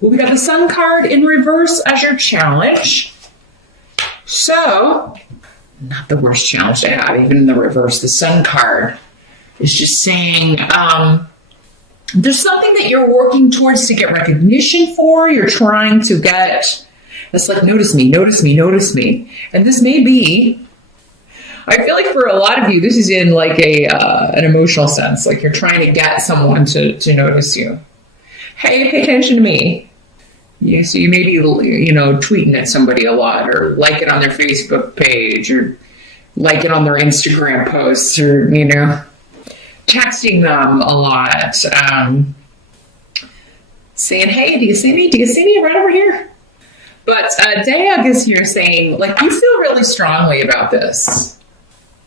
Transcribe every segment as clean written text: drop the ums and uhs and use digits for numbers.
Well, we got the Sun card in reverse as your challenge. So, not the worst challenge to have, even in the reverse. The Sun card is just saying there's something that you're working towards to get recognition for. You're trying to get, it's like, notice me, notice me, notice me. And this may be, I feel like for a lot of you, this is in like an emotional sense. Like you're trying to get someone to notice you. Hey, pay attention to me. Yeah, so you may be, tweeting at somebody a lot, or like it on their Facebook page, or like it on their Instagram posts, or, texting them a lot. Saying, hey, do you see me? Do you see me right over here? But Dayag is here saying, like, you feel really strongly about this.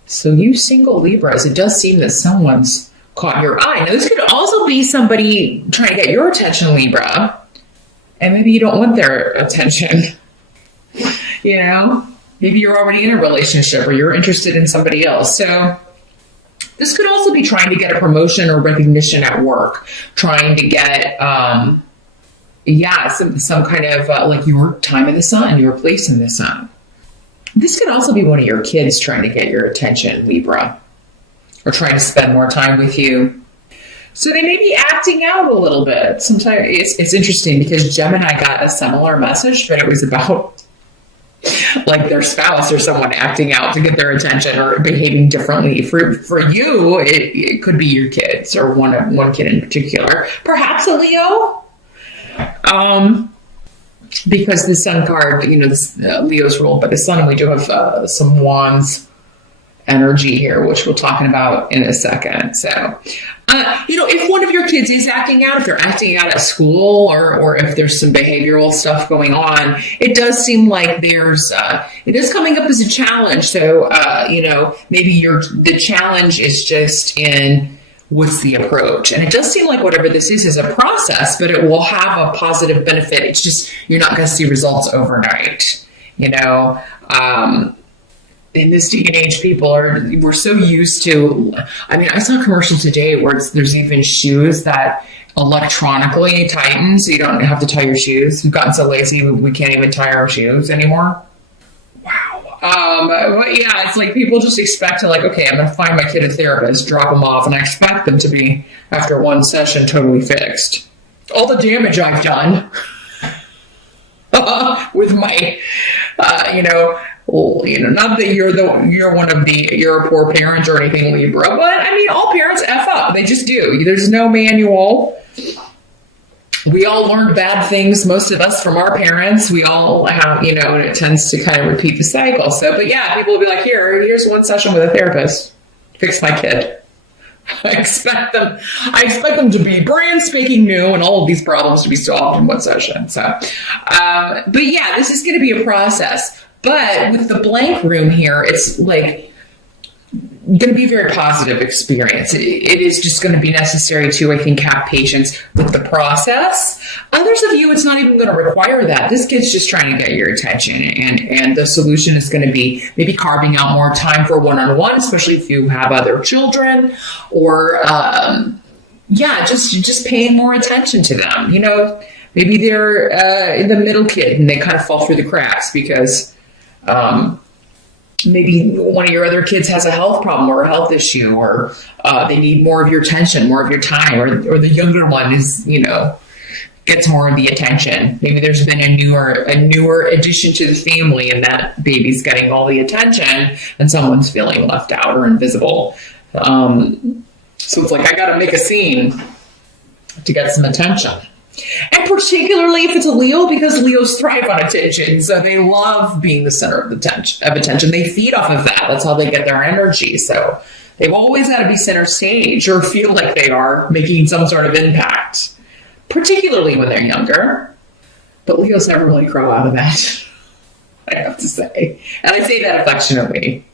So you single Libras, it does seem that someone's caught your eye. Now, this could also be somebody trying to get your attention, Libra. And maybe you don't want their attention. Maybe you're already in a relationship or you're interested in somebody else. So this could also be trying to get a promotion or recognition at work, trying to get, some kind of like your time in the sun, your place in the sun. This could also be one of your kids trying to get your attention, Libra, or trying to spend more time with you. So they may be acting out a little bit. Sometimes it's interesting because Gemini got a similar message, but it was about like their spouse or someone acting out to get their attention or behaving differently. For you, it could be your kids or one kid in particular. Perhaps a Leo. Because the Sun card, Leo's ruled by the Sun, and we do have some Wands energy here, which we'll talk about in a second. So, if one of your kids is acting out, if they're acting out at school, or if there's some behavioral stuff going on, it does seem like it is coming up as a challenge. So, maybe the challenge is just in what's the approach. And it does seem like whatever this is a process, but it will have a positive benefit. It's just, you're not going to see results overnight. In this day and age, we're so used to, I saw a commercial today where there's even shoes that electronically tighten, so you don't have to tie your shoes. We've gotten so lazy, we can't even tie our shoes anymore. Wow. But yeah, it's like people just expect to okay, I'm going to find my kid a therapist, drop them off, and I expect them to be, after one session, totally fixed. All the damage I've done with my, not that you're a poor parent or anything, Libra, but all parents F up. They just do. There's no manual. We all learned bad things, most of us, from our parents. We all have, and it tends to kind of repeat the cycle. So, but yeah, people will be like, here's one session with a therapist. Fix my kid. I expect them to be brand spanking new and all of these problems to be solved in one session. So, but yeah, this is going to be a process. But with the blank room here, it's like going to be a very positive experience. It is just going to be necessary to, I think, have patience with the process. Others of you, it's not even going to require that. This kid's just trying to get your attention, and the solution is going to be maybe carving out more time for one-on-one, especially if you have other children, or just paying more attention to them. Maybe they're in the middle kid and they kind of fall through the cracks because maybe one of your other kids has a health problem or a health issue, or they need more of your attention, more of your time, or the younger one is, gets more of the attention. Maybe there's been a newer addition to the family, and that baby's getting all the attention, and someone's feeling left out or invisible. So it's like, I got to make a scene to get some attention. And particularly if it's a Leo, because Leos thrive on attention. So they love being the center of attention. They feed off of that. That's how they get their energy. So they've always got to be center stage, or feel like they are making some sort of impact, particularly when they're younger. But Leos never really grow out of that, I have to say. And I say that affectionately.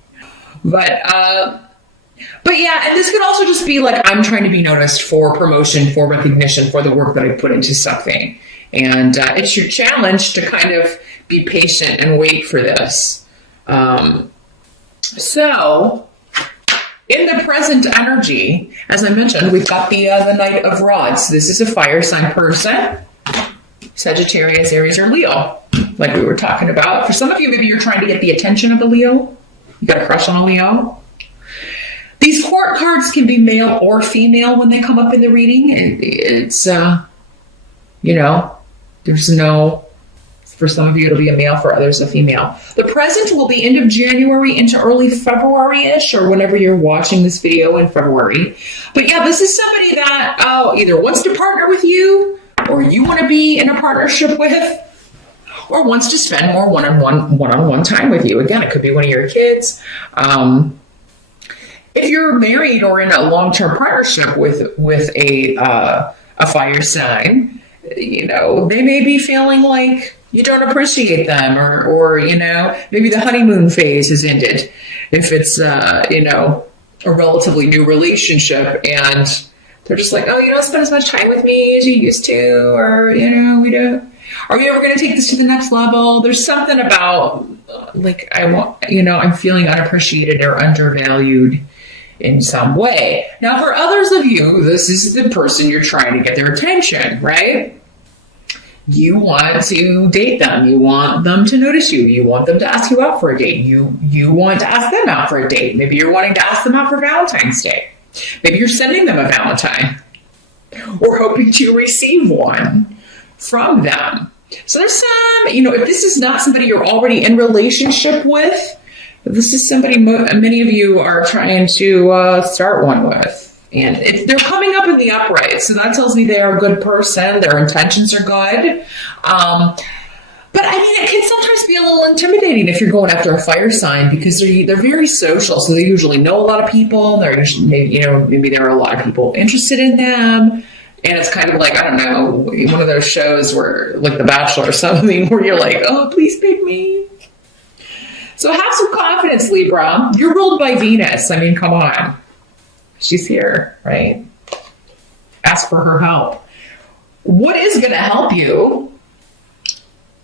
But yeah, and this could also just be like, I'm trying to be noticed for promotion, for recognition, for the work that I put into something. And it's your challenge to kind of be patient and wait for this. So in the present energy, as I mentioned, we've got the Knight of Rods. This is a fire sign person. Sagittarius, Aries, or Leo, like we were talking about. For some of you, maybe you're trying to get the attention of a Leo. You got a crush on a Leo. These court cards can be male or female when they come up in the reading. It's, there's no, for some of you, it'll be a male, for others, a female. The present will be end of January into early February-ish, or whenever you're watching this video in February. But yeah, this is somebody that either wants to partner with you, or you want to be in a partnership with, or wants to spend more one-on-one time with you. Again, it could be one of your kids. If you're married or in a long-term partnership with a fire sign, they may be feeling like you don't appreciate them, or maybe the honeymoon phase has ended. If it's a relatively new relationship, and they're just like, oh, you don't spend as much time with me as you used to, or we don't. Are you ever going to take this to the next level? There's something about I'm feeling unappreciated or undervalued in some way. Now, for others of you, this is the person you're trying to get their attention, right? You want to date them. You want them to notice you. You want them to ask you out for a date. You want to ask them out for a date. Maybe you're wanting to ask them out for Valentine's Day. Maybe you're sending them a Valentine, or hoping to receive one from them. So there's some, if this is not somebody you're already in relationship with, this is somebody many of you are trying to start one with. And they're coming up in the upright, so that tells me they are a good person. Their intentions are good. But it can sometimes be a little intimidating if you're going after a fire sign, because they're very social, so they usually know a lot of people. They're usually, maybe there are a lot of people interested in them. And it's kind of like, I don't know, one of those shows where, like The Bachelor or something, where you're like, oh, please pick me. So have some confidence, Libra. You're ruled by Venus. Come on. She's here, right? Ask for her help. What is going to help you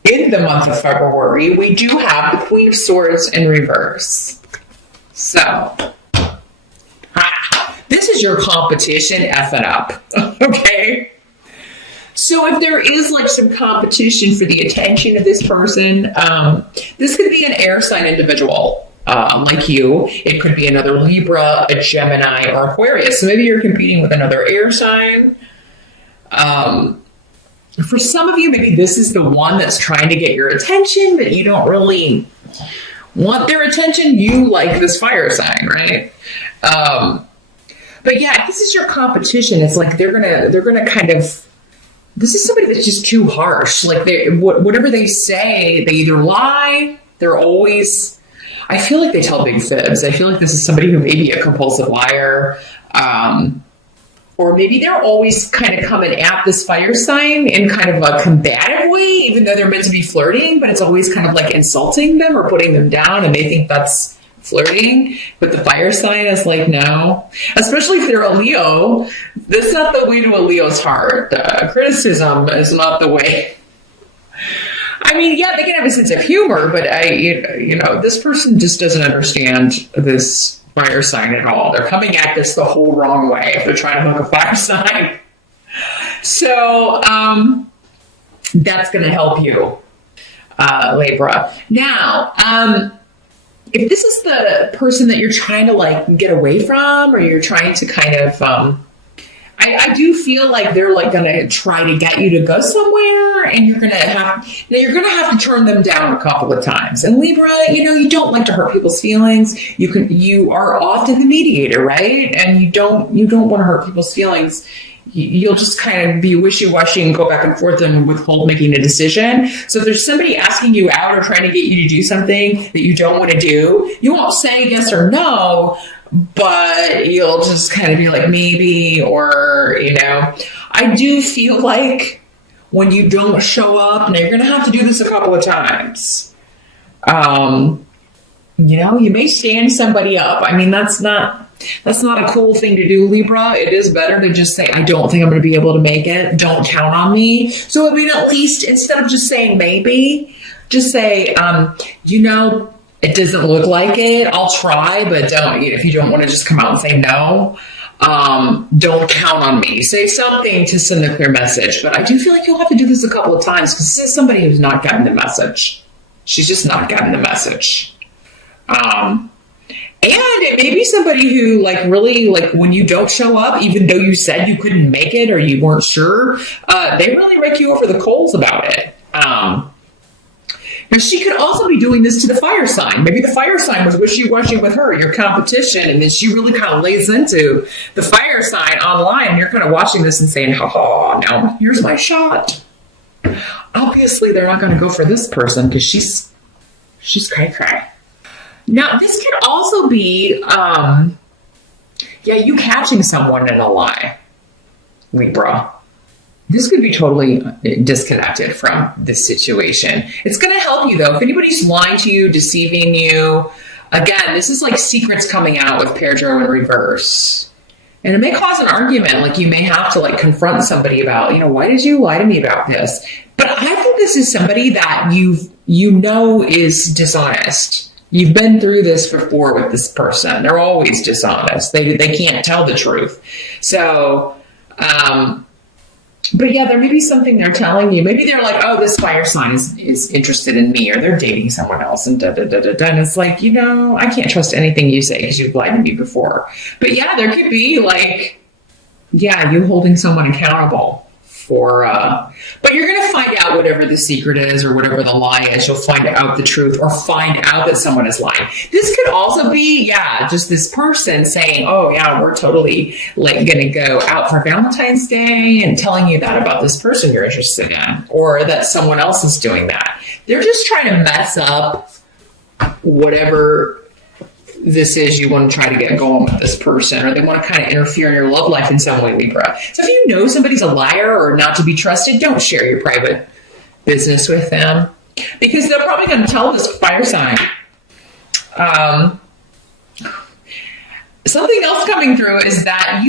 in the month of February? We do have the Queen of Swords in reverse. So, this is your competition effing up, okay? So if there is some competition for the attention of this person, this could be an air sign individual like you. It could be another Libra, a Gemini, or Aquarius. So maybe you're competing with another air sign. For some of you, maybe this is the one that's trying to get your attention, but you don't really want their attention. You like this fire sign, right? But yeah, if this is your competition, it's like they're gonna kind of. This is somebody that's just too harsh. Like whatever they say, they either lie. They're always. I feel like they tell big fibs. I feel like this is somebody who may be a compulsive liar, or maybe they're always kind of coming at this fire sign in kind of a combative way, even though they're meant to be flirting. But it's always kind of like insulting them or putting them down, and they think that's flirting, but the fire sign is like, no. Especially if they're a Leo, that's not the way to a Leo's heart. Criticism is not the way. Yeah, they can have a sense of humor, but this person just doesn't understand this fire sign at all. They're coming at this the whole wrong way if they're trying to hook a fire sign. So that's going to help you, Libra. Now, if this is the person that you're trying to get away from, or you're trying to kind of, I do feel like they're going to try to get you to go somewhere, and you're going to have to turn them down a couple of times. And Libra, you don't like to hurt people's feelings. You are often the mediator, right? And you don't want to hurt people's feelings. You'll just kind of be wishy-washy and go back and forth and withhold making a decision. So if there's somebody asking you out or trying to get you to do something that you don't want to do, you won't say yes or no, but you'll just kind of be like, maybe, or, I do feel like when you don't show up, now you're going to have to do this a couple of times. You may stand somebody up. That's not a cool thing to do, Libra. It is better to just say, I don't think I'm going to be able to make it. Don't count on me. So, at least instead of just saying maybe, just say, it doesn't look like it. I'll try, but don't, if you don't want to just come out and say no. Don't count on me. Say something to send a clear message. But I do feel like you'll have to do this a couple of times because this is somebody who's not gotten the message. She's just not gotten the message. And it may be somebody who, like, really, like, when you don't show up, even though you said you couldn't make it or you weren't sure, they really rake you over the coals about it. Now, she could also be doing this to the fire sign. Maybe the fire sign was wishy-washy with her, your competition, and then she really kind of lays into the fire sign online, and you're kind of watching this and saying, ha, now here's my shot. Obviously, they're not going to go for this person because she's cray-cray. Now, this could also be, you catching someone in a lie, Libra. This could be totally disconnected from this situation. It's going to help you, though. If anybody's lying to you, deceiving you, again, this is like secrets coming out with Pedro in reverse. And it may cause an argument. Like, you may have to, like, confront somebody about, why did you lie to me about this? But I think this is somebody that you know is dishonest. You've been through this before with this person. They're always dishonest. They can't tell the truth. So, but yeah, there may be something they're telling you. Maybe they're like, oh, this fire sign is interested in me, or they're dating someone else, and da-da-da-da-da. And it's like, I can't trust anything you say because you've lied to me before. But yeah, there could be like, you holding someone accountable for, but you're going to find out whatever the secret is or whatever the lie is. You'll find out the truth or find out that someone is lying. This could also be, just this person saying, oh yeah, we're totally like going to go out for Valentine's Day, and telling you that about this person you're interested in, or that someone else is doing that. They're just trying to mess up whatever this is you want to try to get going with this person, or they want to kind of interfere in your love life in some way, Libra. So if you know somebody's a liar or not to be trusted, don't share your private business with them, because they're probably going to tell this fire sign. Something else coming through is that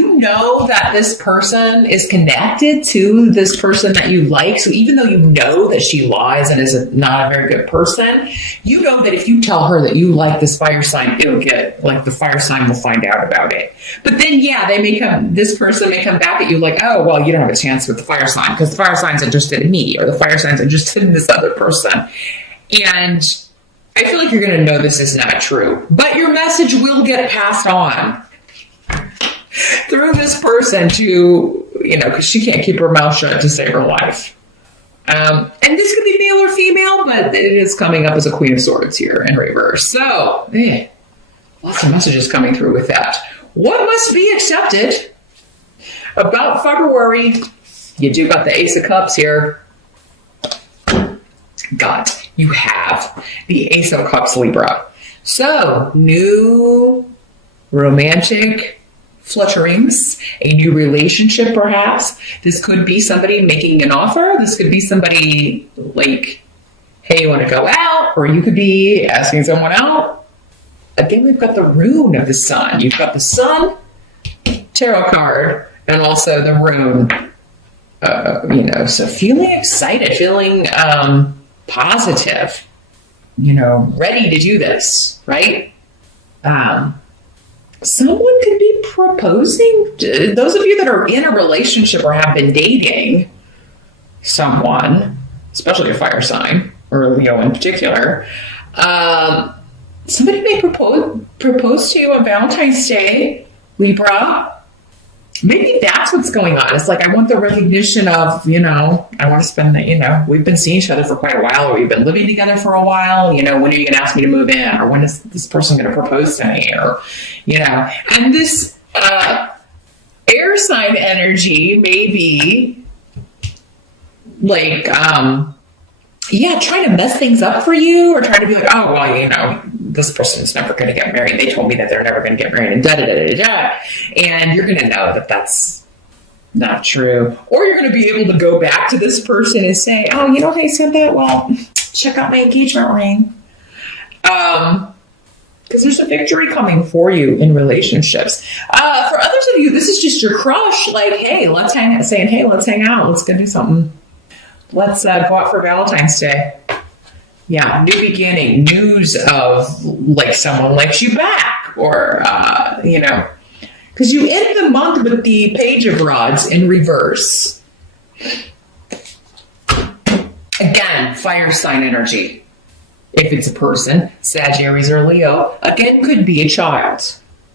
that this person is connected to this person that you like. So even though you know that she lies and is not a very good person, you know that if you tell her that you like this fire sign, the fire sign will find out about it. But then, this person may come back at you like, oh, well, you don't have a chance with the fire sign because the fire sign's interested in me, or the fire sign's interested in this other person. And I feel like you're going to know this is not true, but your message will get passed on through this person to, because she can't keep her mouth shut to save her life. And this could be male or female, but it is coming up as a Queen of Swords here in reverse. So, lots of messages coming through with that. What must be accepted about February? You do got the Ace of Cups here. You have the Ace of Cups, Libra. So, new romantic flutterings, a new relationship perhaps. This could be somebody making an offer. This could be somebody like, hey, you want to go out? Or you could be asking someone out. Again, we've got the rune of the sun. You've got the sun tarot card and also the rune. So feeling excited, feeling positive, ready to do this, right? Someone could be proposing. Those of you that are in a relationship or have been dating someone, especially a fire sign, or in particular, somebody may propose to you on Valentine's Day, Libra. Maybe that's what's going on. It's like, I want the recognition of, I want to spend we've been seeing each other for quite a while, or we've been living together for a while, when are you going to ask me to move in? Or when is this person going to propose to me? Or, and this air sign energy may be like, trying to mess things up for you, or trying to be like, oh, well, this person is never going to get married. They told me that they're never going to get married, and da-da-da-da-da. And you're going to know that that's not true. Or you're going to be able to go back to this person and say, oh, hey, Cynthia, well, check out my engagement ring. Because there's a victory coming for you in relationships. For others of you, this is just your crush. Like, hey, let's hang out. Let's go do something. Let's go out for Valentine's Day. Yeah, new beginning, news of like someone likes you back, or Because you end the month with the Page of Rods in reverse. Again, fire sign energy. If it's a person, Sagittarius or Leo, again, could be a child,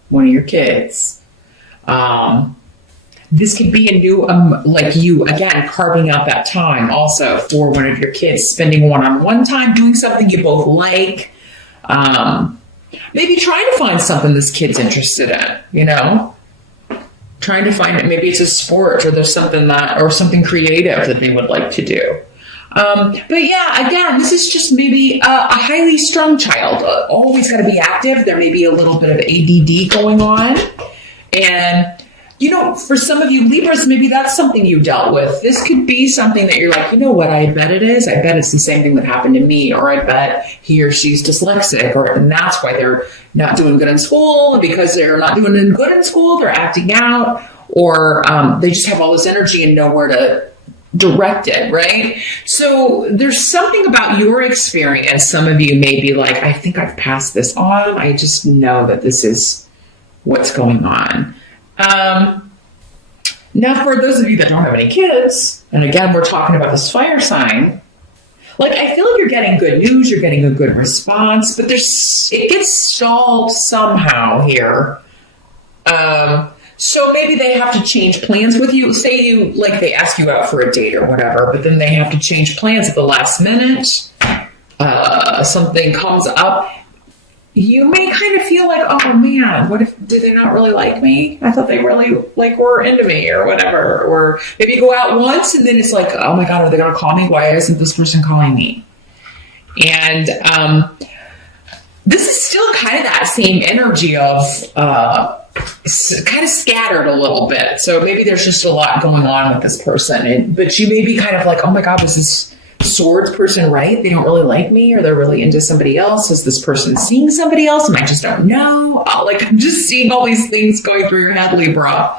one of your kids. This could be a new, like you, again, carving out that time also for one of your kids, spending one-on-one time, doing something you both like. Maybe trying to find something this kid's interested in, you know? Trying to find it. Maybe it's a sport or there's something that, or something creative that they would like to do. But yeah, again, this is just maybe a highly strung child. Always got to be active. There may be a little bit of ADD going on. And, you know, for some of you Libras, maybe that's something you dealt with. This could be something that you're like, you know what, I bet it is. I bet it's the same thing that happened to me. Or I bet he or she's dyslexic. And that's why they're not doing good in school. Because they're not doing good in school, they're acting out. Or they just have all this energy and nowhere to direct it, right? So there's something about your experience. Some of you may be like, I think I've passed this on. I just know that this is what's going on. Now, for those of you that don't have any kids, and again, we're talking about this fire sign, like, I feel like you're getting good news, you're getting a good response, but it gets stalled somehow here. So maybe they have to change plans with you. Say they ask you out for a date or whatever, but then they have to change plans at the last minute. Something comes up. You may kind of feel like, oh man, did they not really like me? I thought they really were into me or whatever. Or maybe you go out once and then it's like, oh my God, are they going to call me? Why isn't this person calling me? And this is still kind of that same energy of kind of scattered a little bit. So maybe there's just a lot going on with this person. But you may be kind of like, oh my God, was this Swords person right? They don't really like me, or they're really into somebody else. Is this person seeing somebody else and I just don't know? I'm just seeing all these things going through your head, Libra.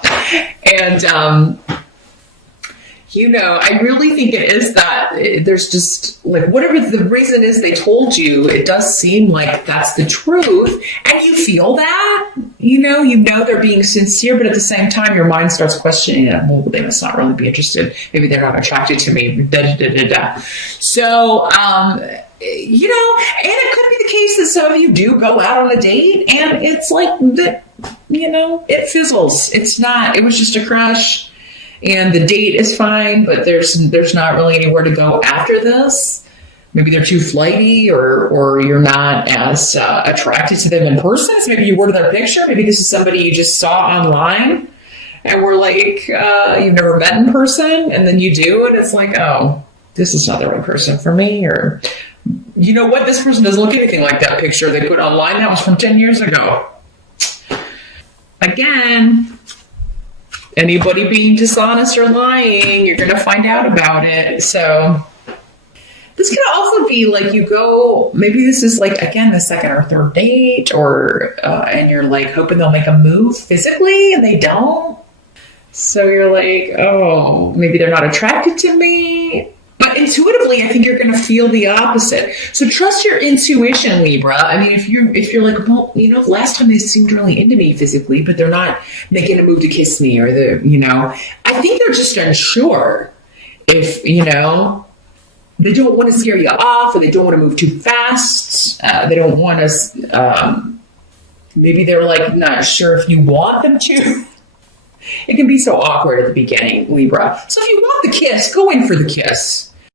And, I really think it is that there's just whatever the reason is they told you, it does seem like that's the truth. And you feel that, you know they're being sincere, but at the same time, your mind starts questioning it. Well, they must not really be interested. Maybe they're not attracted to me. So, and it could be the case that some of you do go out on a date and it's like that, it fizzles. It was just a crush. And the date is fine, but there's not really anywhere to go after this. Maybe they're too flighty, or you're not as attracted to them in person as maybe you were to their picture. Maybe this is somebody you just saw online, and we're like, you've never met in person, and then you do, and it's like, oh, this is not the right person for me. Or, you know what, this person doesn't look anything like that picture they put online. That was from 10 years ago. Again, anybody being dishonest or lying, you're going to find out about it. So this could also be like you go, maybe this is again, the second or third date, or and you're hoping they'll make a move physically and they don't. So you're like, oh, maybe they're not attracted to me. But intuitively, I think you're going to feel the opposite. So trust your intuition, Libra. I mean, if you're like, well, last time they seemed really into me physically, but they're not making a move to kiss me, or I think they're just unsure if, they don't want to scare you off, or they don't want to move too fast. They don't want to, maybe they're not sure if you want them to. It can be so awkward at the beginning, Libra. So if you want the kiss, go in for the kiss.